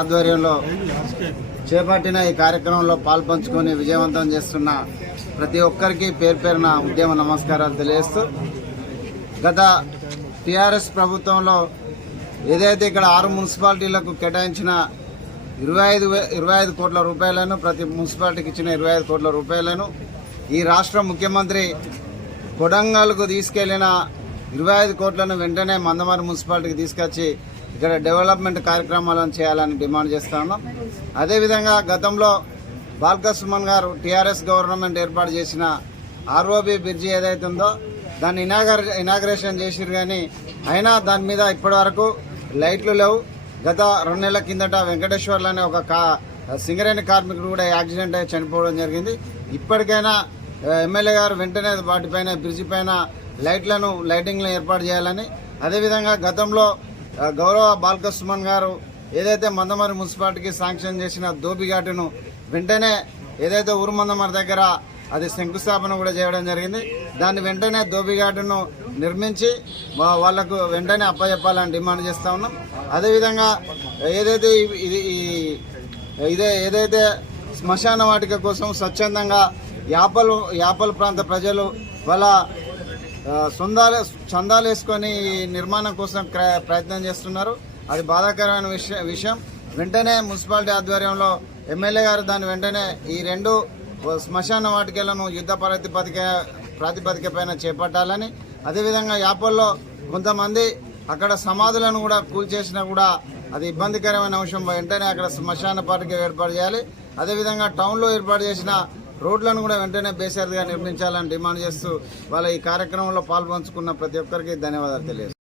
ఆధ్వర్యంలో చేపట్టిన ఈ కార్యక్రమంలో పాల్పంచుకొని విజయవంతం చేస్తున్న ప్రతి ఒక్కరికి పేరు పేరున ఉద్యమ నమస్కారాలు తెలియజేస్తూ, గత టీఆర్ఎస్ ప్రభుత్వంలో ఏదైతే ఇక్కడ 6 మున్సిపాలిటీలకు కేటాయించిన 25 కోట్ల రూపాయలను, ప్రతి మున్సిపాలిటీకి ఇచ్చిన 25 కోట్ల రూపాయలను ఈ రాష్ట్ర ముఖ్యమంత్రి కొడంగల్కు తీసుకెళ్లిన 25 కోట్లను వెంటనే మందమరి మున్సిపాలిటీకి తీసుకొచ్చి ఇక్కడ డెవలప్మెంట్ కార్యక్రమాలను చేయాలని డిమాండ్ చేస్తా ఉన్నాం. అదేవిధంగా గతంలో బాల్క సుమన్ గారు టీఆర్ఎస్ గవర్నమెంట్ ఏర్పాటు చేసిన ఆర్ఓబి బ్రిడ్జి ఏదైతే ఉందో దాన్ని ఇనాగరేషన్ చేసిరు, కానీ అయినా దాని మీద ఇప్పటి వరకు లైట్లు లేవు. గత 2 నెలల కిందట వెంకటేశ్వర్లు అనే ఒక సింగరేణి కార్మికుడు కూడా యాక్సిడెంట్ అయి చనిపోవడం జరిగింది. ఇప్పటికైనా ఎమ్మెల్యే గారు వెంటనే వాటిపైన బ్రిడ్జి పైన లైటింగ్లను ఏర్పాటు చేయాలని, అదేవిధంగా గతంలో గౌరవ బాల్క సుమన్ గారు ఏదైతే మందమరి మున్సిపాలిటీకి శాంక్షన్ చేసిన దోబిఘాటును వెంటనే ఏదైతే ఊరు మందమరి దగ్గర అది శంకుస్థాపన కూడా చేయడం జరిగింది. దాన్ని వెంటనే దోబిఘాటును నిర్మించి వాళ్లకు వెంటనే అప్పచెప్పాలని డిమాండ్ చేస్తా ఉన్నాం. అదేవిధంగా ఏదైతే శ్మశాన వాటిక కోసం స్వచ్ఛందంగా యాపల్ ప్రాంత ప్రజలు వాళ్ళ చందాలు వేసుకొని నిర్మాణం కోసం ప్రయత్నం చేస్తున్నారు. అది బాధాకరమైన విషయం. వెంటనే మున్సిపాలిటీ ఆధ్వర్యంలో ఎమ్మెల్యే గారు దాన్ని వెంటనే ఈ 2 శ్మశాన వాటికలను యుద్ధ ప్రాతిపదిక పైన చేపట్టాలని, అదేవిధంగా యాపల్లో కొంతమంది అక్కడ సమాధులను కూడా కూల్చేసినా కూడా అది ఇబ్బందికరమైన అంశం. వెంటనే అక్కడ శ్మశాన వాటిక ఏర్పాటు చేయాలి. అదేవిధంగా టౌన్లో ఏర్పాటు చేసిన రోడ్లను కూడా వెంటనే బేసరిగా నిర్మించాలని డిమాండ్ చేస్తూ వాళ్ళ ఈ కార్యక్రమంలో పాల్పంచుకున్న ప్రతి ఒక్కరికి ధన్యవాదాలు తెలియజేస్తాను.